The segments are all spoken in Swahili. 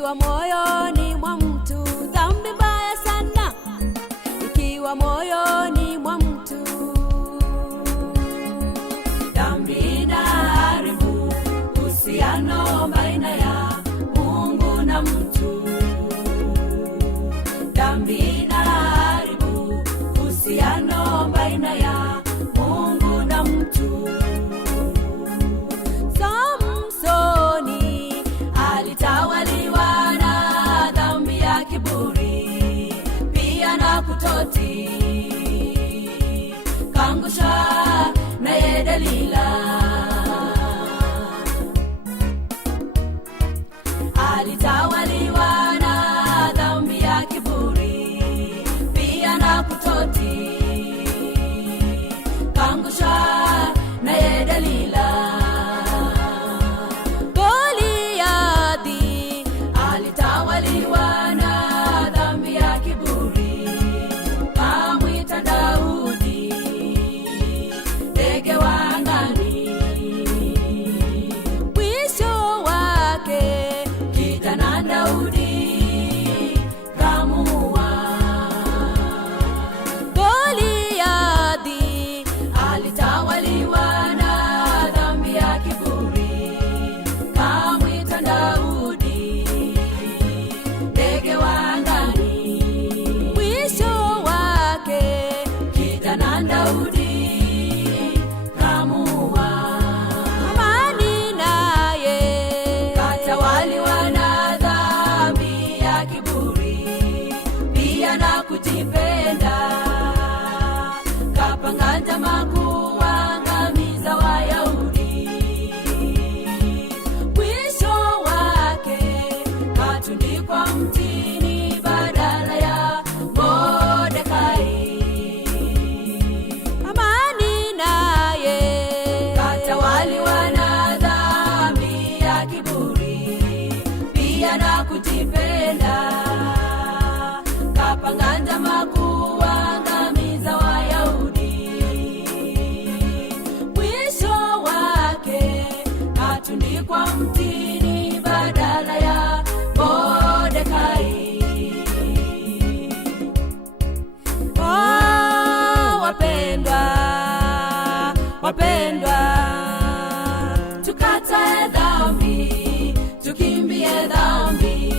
Ikiwa moyoni mwa mtu dhambi mbaya sana, ikiwa moyoni mwa mtu dhambi inaharibu uhusiano baina ya Mungu na mtu. Dhambi inaharibu uhusiano baina ya Mungu na mtu. Samsoni alitawaliwa na dhambi ya kiburi, pia na kutoti, kaangusha naye Delila. Alitawaliwa na dhambi ya kiburi, pia na kutoti, kaangusha naye Delila. Goliathi alitawaliwa na dhambi ya kiburi, kamwita Daudi ndege wa angani. Mwisho wake kijana Daudi kamuua. Goliathi alitawaliwa na dhambi ya kiburi, kamwita Daudi ndege wa angani. Mwisho wake kijana Daudi kamuua. Amani naye katawaliwa na dhambi ya kiburi, pia na kujipenda, kapanga njama kuangamiza Wayahudi. Mwisho wake katundikwa mtini badala ya Mordekai. Amani naye katawaliwa na dhambi ya kiburi, pia na kujipenda, kapanga njama kuangamiza Wayahudi. Mwisho wake katundikwa mtini badala ya Mordekai. Oh, wapendwa, wapendwa, tukatae dhambi, tukimbie dhambi,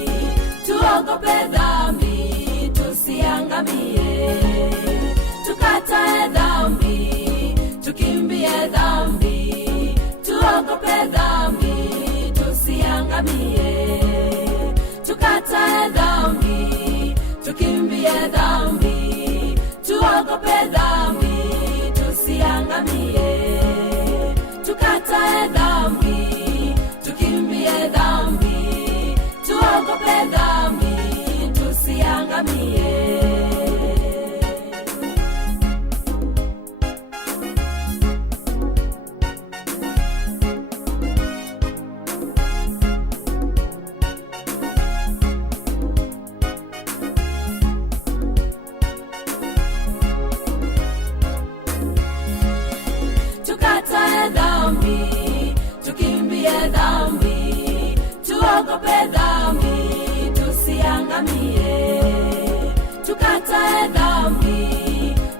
tuogope dhambi, tusiangamie. Tukatae dhambi, tukimbie dhambi, tuogope dhambi, tusiangamie. Tukatae dhambi, tukimbie dhambi, tuogope dhambi, tusiangamie. Tukatae dhambi, tukimbie dhambi, tuogope dhambi, tusiangamie. Tukatae dhambi, tukimbie dhambi, tuogope dhambi, tusiangamie. Tukatae dhambi,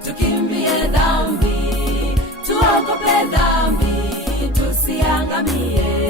tukimbie dhambi, tuogope dhambi, tusiangamie.